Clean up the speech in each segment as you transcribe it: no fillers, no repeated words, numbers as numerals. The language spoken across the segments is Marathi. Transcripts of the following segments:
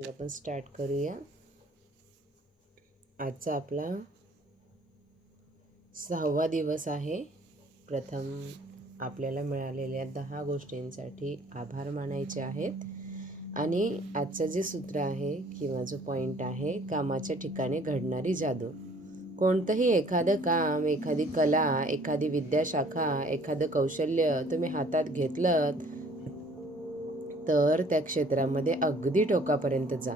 आपण स्टार्ट करूया. आजचा आपला 6वा दिवस आहे. प्रथम आपल्याला मिळालेल्या 10 गोष्टींसाठी आभार मानायचे आहेत. आणि आजचं जे सूत्र आहे किंवा जो पॉईंट आहे, कामाच्या ठिकाणी घडणारी जादू. कोणतंही एखादं काम, एखादी कला, एखादी विद्याशाखा, एखादं कौशल्य तुम्ही हातात घेतलं तर त्या क्षेत्रामध्ये अगदी टोकापर्यंत जा.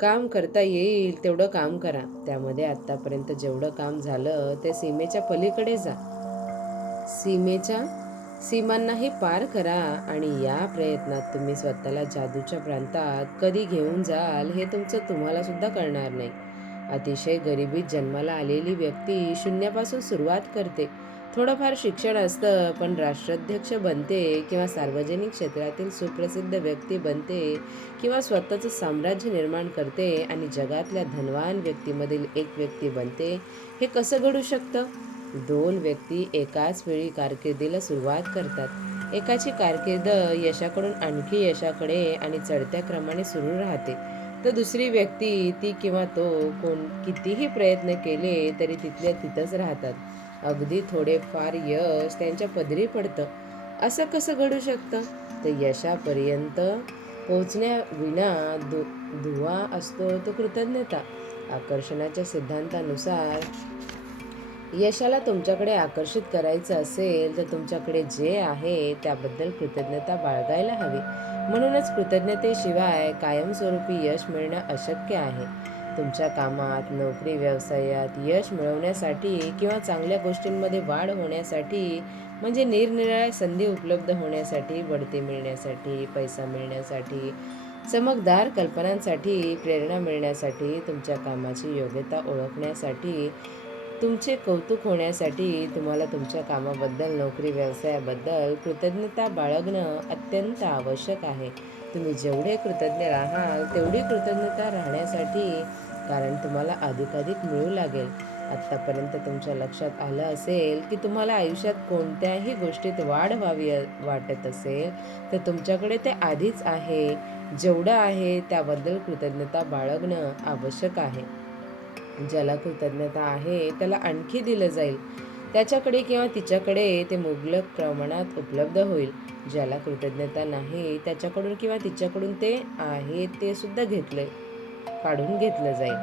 काम करता येईल तेवढं काम करा. त्यामध्ये आत्तापर्यंत जेवढं काम झालं ते सीमेच्या पलीकडे जा. सीमांनाही पार करा आणि या प्रयत्नात तुम्ही स्वतःला जादूच्या प्रांतात कधी घेऊन जाल हे तुम्हाला सुद्धा कळणार नाही. अतिशय गरिबीत जन्माला आलेली व्यक्ती शून्यापासून सुरुवात करते. थोडंफार शिक्षण असतं, पण राष्ट्राध्यक्ष बनते किंवा सार्वजनिक क्षेत्रातील सुप्रसिद्ध व्यक्ती बनते किंवा स्वतःचं साम्राज्य निर्माण करते आणि जगातल्या धनवान व्यक्तीमधील एक व्यक्ती बनते. हे कसं घडू शकतं? 2 व्यक्ती एकाच वेळी कारकिर्दीला सुरुवात करतात. एकाची कारकीर्द यशाकडून आणखी यशाकडे आणि चढत्या क्रमाने सुरू राहते, तर दुसरी व्यक्ती, ती किंवा तो कितीही प्रयत्न केले तरी तिथल्या तिथंच राहतात. अगदी थोडेफार यश त्यांच्या पदरी पडतं. असं कसं घडू शकतं? तर यशापर्यंत पोहोचण्याविना दुवा असतो तो कृतज्ञता. आकर्षणाच्या सिद्धांतानुसार यशाला तुमच्याकडे आकर्षित करायचं असेल तर तुमच्याकडे जे आहे त्याबद्दल कृतज्ञता बाळगायला हवी. म्हणूनच कृतज्ञतेशिवाय कायमस्वरूपी यश मिळणं अशक्य आहे. तुमच्या कामात, नोकरी, व्यवसायात यश मिळवण्यासाठी किंवा चांगल्या गोष्टींमध्ये वाढ होण्यासाठी, म्हणजे निरनिराळ्या संधी उपलब्ध होण्यासाठी, बढती मिळण्यासाठी, पैसा मिळण्यासाठी, चमकदार कल्पनांसाठी, प्रेरणा मिळण्यासाठी, तुमच्या कामाची योग्यता ओळखण्यासाठी, तुमचे कौतुक होण्यासाठी, तुम्हाला तुमच्या कामाबद्दल, नोकरी व्यवसायाबद्दल कृतज्ञता बाळगणं अत्यंत आवश्यक आहे. तुम्ही जेवढे कृतज्ञ राहाल तेवढी कृतज्ञता राहण्यासाठी, कारण तुम्हाला अधिकाधिक मिळू लागेल. आत्तापर्यंत तुमच्या लक्षात आलं असेल की तुम्हाला आयुष्यात कोणत्याही गोष्टीत वाढ व्हावी वाटत असेल तर तुमच्याकडे ते आधीच आहे. जेवढं आहे त्याबद्दल कृतज्ञता बाळगणं आवश्यक आहे. ज्याला कृतज्ञता आहे त्याला आणखी दिलं जाईल. त्याच्याकडे किंवा तिच्याकडे ते मुबलक प्रमाणात उपलब्ध होईल. ज्याला कृतज्ञता नाही त्याच्याकडून किंवा तिच्याकडून ते आहे ते सुद्धा काढून घेतलं जाईल.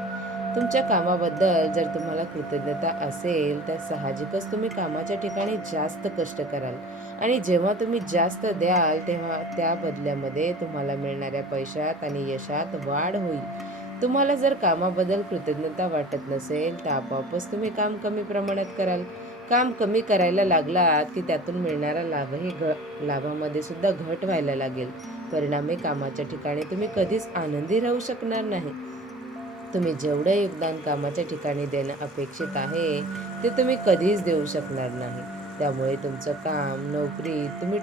तुमच्या कामाबद्दल जर तुम्हाला कृतज्ञता असेल तर साहजिकच तुम्ही कामाच्या ठिकाणी जास्त कष्ट कराल आणि जेव्हा तुम्ही जास्त द्याल तेव्हा त्या बदल्यामध्ये तुम्हाला मिळणाऱ्या पैशात आणि यशात वाढ होईल. तुम्हाला जर कामाबद्दल कृतज्ञता वाटत नसेल तर आपोआपच तुम्ही काम कमी प्रमाणात कराल. काम कमी करायला लागलात की त्यातून मिळणारा लाभामध्ये सुद्धा घट व्हायला लागेल. परिणामी कामाच्या ठिकाणी तुम्ही कधीच आनंदी राहू शकणार नाही. तुम्ही जेवढं योगदान कामाच्या ठिकाणी देणं अपेक्षित आहे ते तुम्ही कधीच देऊ शकणार नाही. त्यामुळे तुमचं काम, नोकरी तुम्ही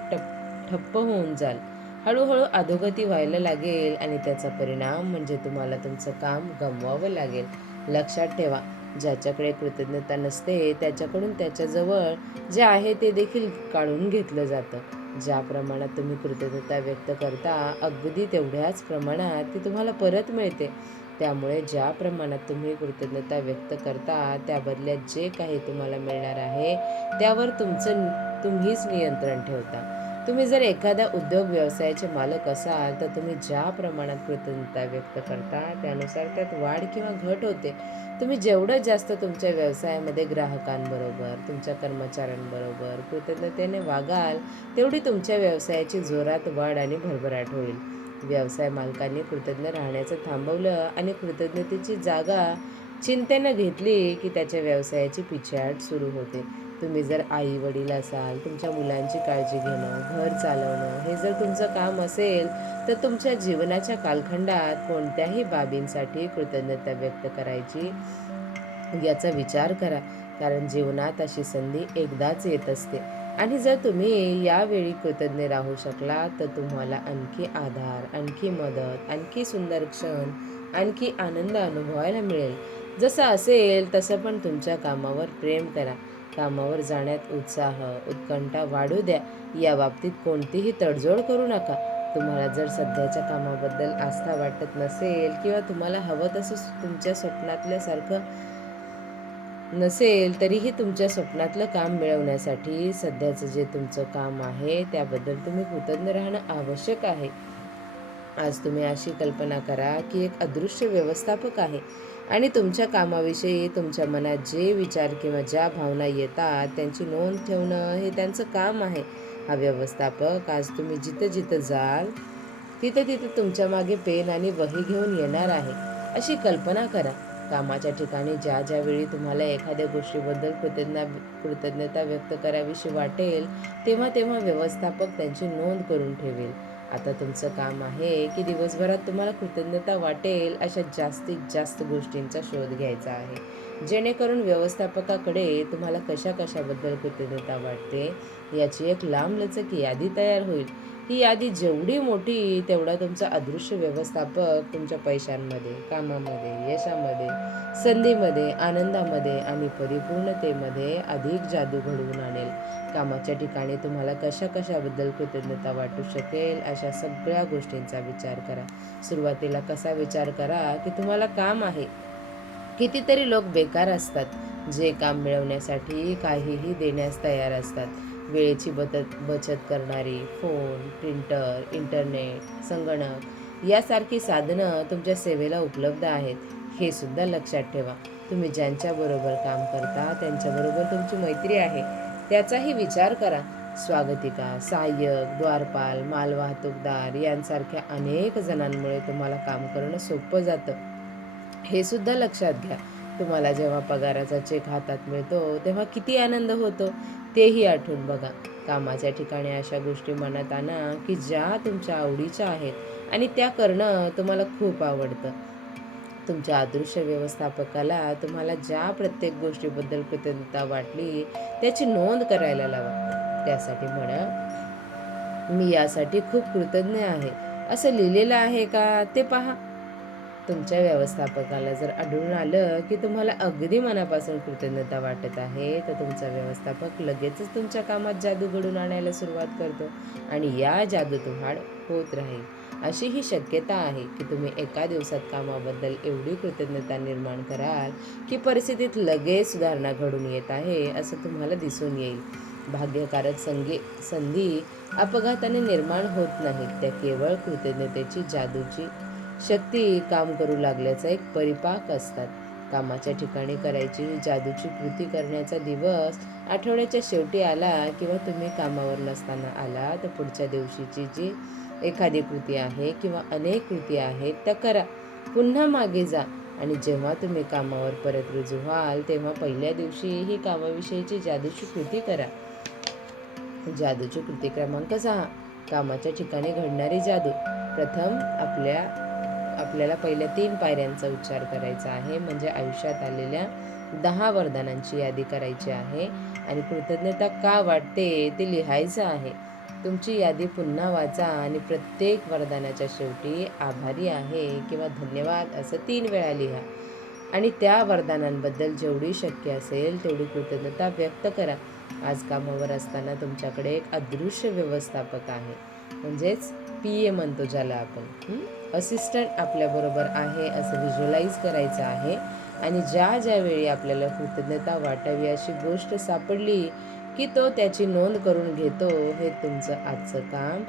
ठप्प होऊन जाल. हळूहळू अधोगती व्हायला लागेल आणि त्याचा परिणाम म्हणजे तुम्हाला तुमचं काम गमवावं लागेल. लक्षात ठेवा, ज्याच्याकडे कृतज्ञता नसते त्याच्याकडून त्याच्याजवळ जे आहे ते देखील काढून घेतलं जातं. ज्या प्रमाणात तुम्ही कृतज्ञता व्यक्त करता अगदी तेवढ्याच प्रमाणात ती तुम्हाला परत मिळते. त्यामुळे ज्या प्रमाणात तुम्ही कृतज्ञता व्यक्त करता त्या बदल्यात जे काही तुम्हाला मिळणार आहे त्यावर तुम्हीच नियंत्रण ठेवता. तुम्ही जर एखाद्या उद्योग व्यवसायाचे मालक असाल तर तुम्ही ज्या प्रमाणात कृतज्ञता व्यक्त करता त्यानुसार त्यात वाढ किंवा घट होते. तुम्ही जेवढं जास्त तुमच्या व्यवसायामध्ये ग्राहकांबरोबर, तुमच्या कर्मचाऱ्यांबरोबर कृतज्ञतेने वागाल तेवढी तुमच्या व्यवसायाची जोरात वाढ आणि भरभराट होईल. व्यवसाय मालकांनी कृतज्ञ राहण्याचं थांबवलं आणि कृतज्ञतेची जागा चिंतेनं घेतली की त्याच्या व्यवसायाची पिछेहाट सुरू होते. तुम्ही जर आई वडील असाल, तुमच्या मुलांची काळजी घेणं, घर चालवणं हे जर तुमचं काम असेल तर तुमच्या जीवनाच्या कालखंडात कोणत्याही बाबींसाठी कृतज्ञता व्यक्त करायची याचा विचार करा. कारण जीवनात अशी संधी एकदाच येत असते आणि जर तुम्ही यावेळी कृतज्ञ राहू शकला तर तुम्हाला आणखी आधार, आणखी मदत, आणखी सुंदर क्षण, आणखी आनंद अनुभवायला मिळेल. जसं असेल तसं पण तुमच्या कामावर प्रेम करा. कामावर जाण्यात उत्साह, उत्कंठा वाढू द्या. या बाबतीत कोणतीही तडजोड करू नका. तुम्हाला जर सध्याच्या कामाबद्दल आस्था वाटत नसेल किंवा तुम्हाला हवं तसं तुमच्या स्वप्नातल्यासारखं नसेल, तरीही तुमच्या स्वप्नातलं काम मिळवण्यासाठी सध्याचं जे तुमचं काम आहे त्याबद्दल तुम्ही कृतज्ञ राहणं आवश्यक आहे. आज तुम्ही अशी कल्पना करा की एक अदृश्य व्यवस्थापक आहे आणि तुमच्या कामाविषयी तुमच्या मनात जे विचार किंवा ज्या भावना येतात त्यांची नोंद ठेवणं हे त्यांचं काम आहे. हा व्यवस्थापक आज तुम्ही जिथं जिथं जाल तिथं तिथं तुमच्या मागे पेन आणि वही घेऊन येणार आहे. अशी कल्पना करा. कामाच्या ठिकाणी ज्या ज्या वेळी तुम्हाला एखाद्या गोष्टीबद्दल कृतज्ञता व्यक्त करावीशी वाटेल, तेव्हा तेव्हा व्यवस्थापक त्यांची नोंद करून ठेवेल. आता तुमचं काम आहे की दिवसभरात तुम्हाला कृतज्ञता वाटेल अशा जास्तीत जास्त गोष्टींचा शोध घ्यायचा आहे, जेणेकरून व्यवस्थापकाकडे तुम्हाला कशा कशाबद्दल कृतज्ञता वाटते याची एक लांबलचक यादी तयार होईल. ही यादी जेवढी मोठी तेवढा तुमचा अदृश्य व्यवस्थापक तुमच्या पैशांमध्ये, कामामध्ये, यशामध्ये, संधीमध्ये, आनंदामध्ये आणि परिपूर्णतेमध्ये अधिक जादू घडवून आणेल. कामाच्या ठिकाणी तुम्हाला कशा कशाबद्दल कृतज्ञता वाटू शकेल अशा सगळ्या गोष्टींचा विचार करा. सुरुवातीला कसा विचार करा की तुम्हाला काम आहे. कितीतरी लोक बेकार असतात जे काम मिळवण्यासाठी काहीही देण्यास तयार असतात. वेळेची बचत करणारी फोन, प्रिंटर, इंटरनेट, संगणक यासारखी साधनं तुमच्या सेवेला उपलब्ध आहेत. हे सुद्धा लक्षात ठेवा. तुम्ही ज्यांच्याबरोबर काम करता त्यांच्याबरोबर तुमची मैत्री आहे त्याचाही विचार करा. स्वागतिका, सहाय्यक, द्वारपाल, मालवाहतूकदार यांसारख्या अनेक जणांमुळे तुम्हाला काम करणं सोपं जातं. हे सुद्धा लक्षात घ्या. तुम्हाला जेव्हा पगाराचा चेक हातात मिळतो तेव्हा किती आनंद होतो तेही आठवून बघा. कामाच्या ठिकाणी अशा गोष्टी मनात आणा की ज्या तुमच्या आवडीच्या आहेत आणि त्या करणं तुम्हाला खूप आवडतं. तुमच्या अदृश्य व्यवस्थापकाला तुम्हाला ज्या प्रत्येक गोष्टीबद्दल कृतज्ञता वाटली त्याची नोंद करायला लावा. त्यासाठी म्हणा, मी यासाठी खूप कृतज्ञ आहे असं लिहिलेलं आहे का ते पहा. तुमच्या व्यवस्थापकाला जर आढळून आलं की तुम्हाला अगदी मनापासून कृतज्ञता वाटत आहे, तर तुमचा व्यवस्थापक लगेचच तुमच्या कामात जादू घडवून आणायला सुरुवात करतो आणि या जादूतून वाढ होत राहील. अशी ही शक्यता आहे की तुम्ही एका दिवसात कामाबद्दल एवढी कृतज्ञता निर्माण कराल की परिस्थितीत लगेच सुधारणा घडून येत आहे असं तुम्हाला दिसून येईल. भाग्यकारक संधी अपघाताने निर्माण होत नाहीत, त्या केवळ कृतज्ञतेची जादूची शक्ती काम करू लागल्याचा एक परिपाक असतात. कामाच्या ठिकाणी करायची ही जादूची कृती करण्याचा दिवस आठवड्याच्या शेवटी आला किंवा तुम्ही कामावर नसताना आला तर पुढच्या दिवशीची जी एखादी कृती आहे किंवा अनेक कृती आहेत त्या करा. पुन्हा मागे जा आणि जेव्हा तुम्ही कामावर परत रुजू व्हाल तेव्हा पहिल्या दिवशी ही कामाविषयीची जादूची कृती करा. जादूची कृती क्रमांक 6. कामाच्या ठिकाणी घडणारी जादू. प्रथम आपल्याला पहिल्या 3 पायऱ्यांचा उच्चार करायचा आहे. म्हणजे आयुष्यात आलेल्या 10 वरदानांची यादी करायची आहे आणि कृतज्ञता का वाटते ते लिहायचं आहे. तुमची यादी पुन्हा वाचा आणि प्रत्येक वरदानाच्या शेवटी आभारी आहे किंवा धन्यवाद असं 3 वेळा लिहा आणि त्या वरदानांबद्दल जेवढी शक्य असेल तेवढी कृतज्ञता व्यक्त करा. आज कामावर असताना तुमच्याकडे एक अदृश्य व्यवस्थापक आहे, म्हणजेच PA म्हणतो ज्याला आपण, असिस्टंट आपल्याबरोबर आहे असं व्हिज्युअलाइज करायचं आहे आणि ज्या ज्या वेळी आपल्याला कृतज्ञता वाटावी अशी गोष्ट सापडली की तो त्याची नोंद करून घेतो. हे तुमचं आजचं काम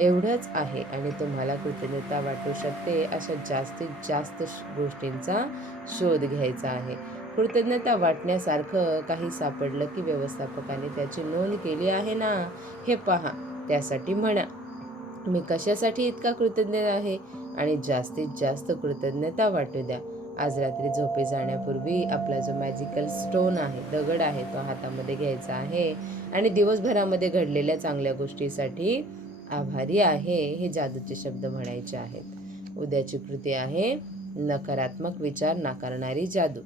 एवढंच आहे आणि तुम्हाला कृतज्ञता वाटू शकते अशा जास्तीत जास्त गोष्टींचा शोध घ्यायचा आहे. कृतज्ञता वाटण्यासारखं काही सापडलं की व्यवस्थापकाने त्याची नोंद केली आहे ना हे पहा. त्यासाठी म्हणा, मी कशासाठी इतका कृतज्ञ आहे आणि जास्तीत जास्त कृतज्ञता वाटू द्या. आज रात्री झोपी जाण्यापूर्वी आपला जो मॅजिकल स्टोन आहे, दगड आहे, तो हातामध्ये घ्यायचा आहे आणि दिवसभरामध्ये घडलेल्या चांगल्या गोष्टीसाठी आभारी आहे हे जादूचे शब्द म्हणायचे आहेत. उद्याची कृती आहे नकारात्मक विचार नाकारणारी जादू.